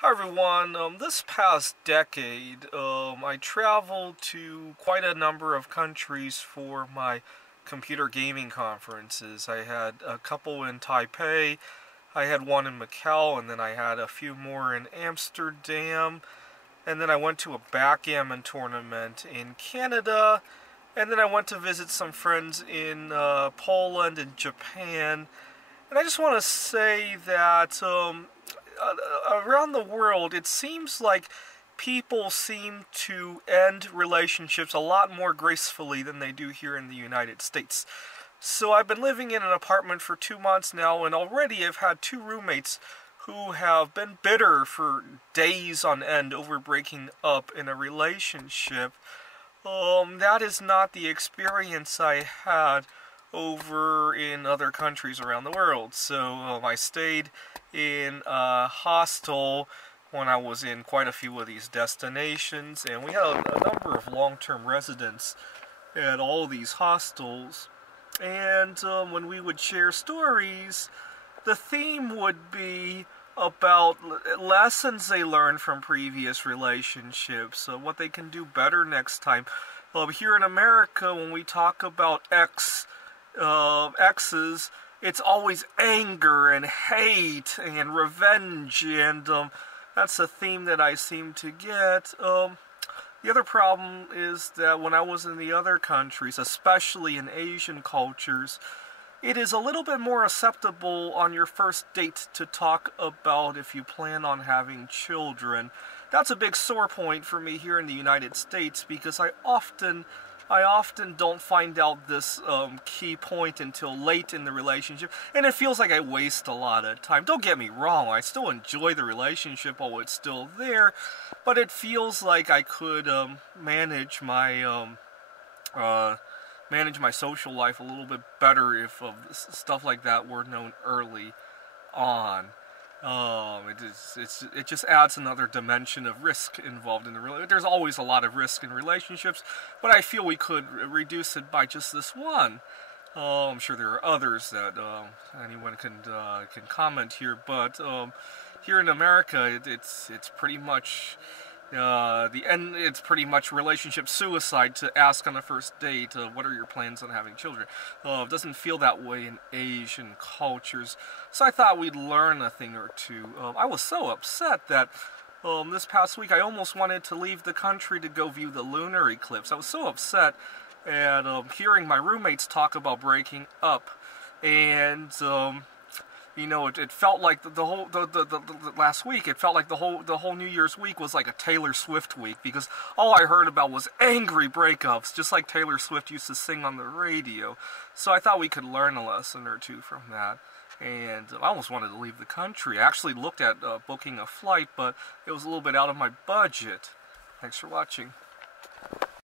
Hi everyone. This past decade, I traveled to quite a number of countries for my computer gaming conferences. I had a couple in Taipei, I had one in Macau, and then I had a few more in Amsterdam, and then I went to a backgammon tournament in Canada, and then I went to visit some friends in Poland and Japan. And I just want to say that around the world, it seems like people seem to end relationships a lot more gracefully than they do here in the United States. So I've been living in an apartment for 2 months now, and already I've had two roommates who have been bitter for days on end over breaking up in a relationship. That is not the experience I had over in other countries around the world. So I stayed in a hostel when I was in quite a few of these destinations, and we had a number of long-term residents at all these hostels. And when we would share stories, the theme would be about lessons they learned from previous relationships, what they can do better next time. Here in America, when we talk about exes, it's always anger and hate and revenge, and that's a theme that I seem to get. The other problem is that when I was in the other countries, especially in Asian cultures, it is a little bit more acceptable on your first date to talk about if you plan on having children. That's a big sore point for me here in the United States, because I often don't find out this key point until late in the relationship, and it feels like I waste a lot of time. Don't get me wrong, I still enjoy the relationship while it's still there, but it feels like I could manage my social life a little bit better if stuff like that were known early on. It just adds another dimension of risk involved in the relationship. There's always a lot of risk in relationships, but I feel we could reduce it by just this one. I'm sure there are others that anyone can comment here, but here in America, it's pretty much it's pretty much relationship suicide to ask on the first date, what are your plans on having children? It doesn't feel that way in Asian cultures, so I thought we'd learn a thing or two. I was so upset that this past week I almost wanted to leave the country to go view the lunar eclipse. I was so upset at hearing my roommates talk about breaking up, and you know, it felt like the last week. It felt like the whole New Year's week was like a Taylor Swift week, because all I heard about was angry breakups, just like Taylor Swift used to sing on the radio. So I thought we could learn a lesson or two from that. And I almost wanted to leave the country. I actually looked at booking a flight, but it was a little bit out of my budget. Thanks for watching.